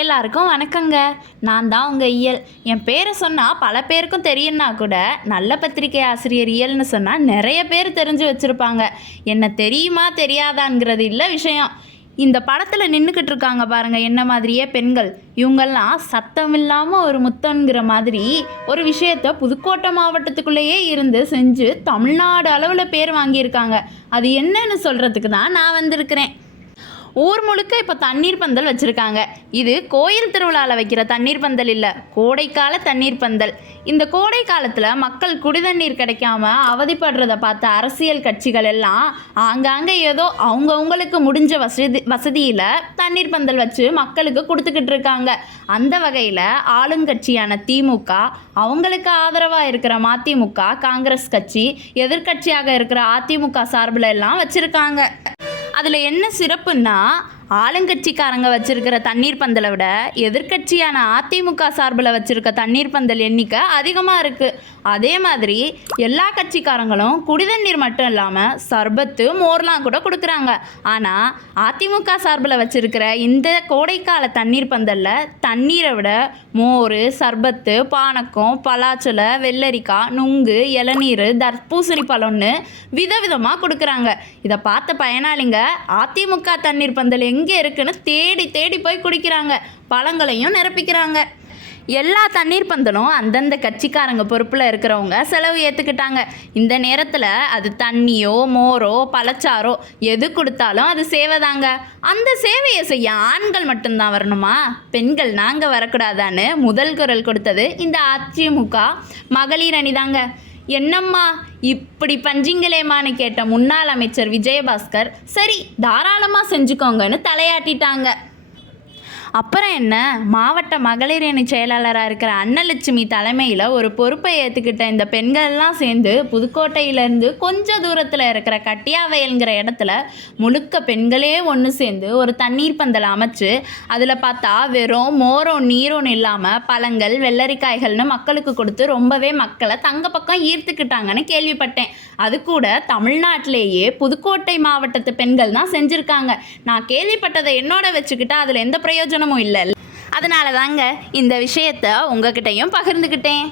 எல்லாருக்கும் வணக்கங்க. நான் தான் உங்கள் இயல். என் பேரை சொன்னால் பல பேருக்கும் தெரியும்னா கூட நல்ல பத்திரிகை ஆசிரியர் இயல்னு சொன்னால் நிறைய பேர் தெரிஞ்சு வச்சுருப்பாங்க. என்ன தெரியுமா தெரியாதாங்கிறது இல்லை விஷயம். இந்த படத்தில் நின்றுக்கிட்டு இருக்காங்க பாருங்கள் என்ன மாதிரியே பெண்கள். இவங்கெல்லாம் சத்தம் இல்லாமல் ஒரு முத்தங்கிற மாதிரி ஒரு விஷயத்த புதுக்கோட்டை மாவட்டத்துக்குள்ளேயே இருந்து செஞ்சு தமிழ்நாடு அளவில் பேர் வாங்கியிருக்காங்க. அது என்னன்னு சொல்கிறதுக்கு தான் நான் வந்திருக்கிறேன். ஊர் முழுக்க இப்போ தண்ணீர் பந்தல் வச்சுருக்காங்க. இது கோயில் திருவிழாவில் வைக்கிற தண்ணீர் பந்தல் இல்லை கோடைக்கால தண்ணீர் பந்தல். இந்த கோடை காலத்தில் மக்கள் குடிதண்ணீர் கிடைக்காம அவதிப்படுறத பார்த்த அரசியல் கட்சிகள் எல்லாம் ஆங்காங்கே ஏதோ அவங்கவுங்களுக்கு முடிஞ்ச வசதி வசதியில் தண்ணீர் பந்தல் வச்சு மக்களுக்கு கொடுத்துக்கிட்டு இருக்காங்க. அந்த வகையில் ஆளுங்கட்சியான திமுக அவங்களுக்கு ஆதரவாக இருக்கிற மதிமுக காங்கிரஸ் கட்சி எதிர்க்கட்சியாக இருக்கிற அதிமுக சார்பில் எல்லாம் வச்சுருக்காங்க. அதில் என்ன சிறப்புன்னா ஆளுங்கட்சிக்காரங்க வச்சிருக்கிற தண்ணீர் பந்தலை விட எதிர்க்கட்சியான அதிமுக சார்பில் வச்சிருக்க தண்ணீர் பந்தல் எண்ணிக்கை அதிகமாக இருக்குது அதே மாதிரி எல்லா கட்சிக்காரங்களும் குடிதண்ணீர் மட்டும் இல்லாமல் சர்பத்து மோர்லாம் கூட கொடுக்குறாங்க. ஆனால் அதிமுக சார்பில் வச்சிருக்கிற இந்த கோடைக்கால தண்ணீர் பந்தலில் தண்ணீரை விட மோர் சர்பத்து பானக்கம் பலாச்சொலை வெள்ளரிக்காய் நுங்கு இளநீர் தர்பூசணி பழம்னு விதவிதமாக கொடுக்குறாங்க. இதை பார்த்த பயனாளிங்க அதிமுக தண்ணீர் பந்தல் எங்கே இருக்குன்னு தேடி தேடி போய் குடிக்கிறாங்க. பழங்களையும் நிரப்பிக்கிறாங்க. எல்லா தண்ணீர் பந்தலும் அந்தந்த கட்சிக்காரங்க பொறுப்பில் இருக்கிறவங்க செலவு ஏற்றுக்கிட்டாங்க இந்த நேரத்தில் அது தண்ணியோ மோரோ பழச்சாரோ எது கொடுத்தாலும் அது சேவை தாங்க. அந்த சேவையை செய்ய ஆண்கள் மட்டும்தான் வரணுமா? பெண்கள் நாங்கள் வரக்கூடாதான்னு முதல் குரல் கொடுத்தது இந்த அதிமுக மகளிர் அணிதாங்க. என்னம்மா இப்படி பஞ்சிங்களேமான்னு கேட்ட முன்னாள் அமைச்சர் விஜயபாஸ்கர் சரி தாராளமாக செஞ்சுக்கோங்கன்னு தலையாட்டிட்டாங்க. அப்புறம் என்ன? மாவட்ட மகளிர் அணி செயலாளராக இருக்கிற அன்னலட்சுமி தலைமையில் ஒரு பொறுப்பை ஏற்றுக்கிட்ட இந்த பெண்கள்லாம் சேர்ந்து புதுக்கோட்டையிலேருந்து கொஞ்சம் தூரத்தில் இருக்கிற கட்டியாவயல்ங்கிற இடத்துல முழுக்க பெண்களே ஒன்று சேர்ந்து ஒரு தண்ணீர் பந்தல் அமைச்சு அதில் பார்த்தா வெறும் மோரம் நீரும் இல்லாமல் பழங்கள் வெள்ளரிக்காய்கள்னு மக்களுக்கு கொடுத்து ரொம்பவே மக்களை தங்க பக்கம் ஈர்த்துக்கிட்டாங்கன்னு கேள்விப்பட்டேன். அது கூட தமிழ்நாட்டிலேயே புதுக்கோட்டை மாவட்டத்து பெண்கள் தான் செஞ்சுருக்காங்க. நான் கேள்விப்பட்டதை என்னோட வச்சுக்கிட்டா அதில் எந்த பிரயோஜனம் காரணமும் இல்லை. அதனால தாங்க இந்த விஷயத்த உங்ககிட்டயும் பகிர்ந்துக்கிட்டேன்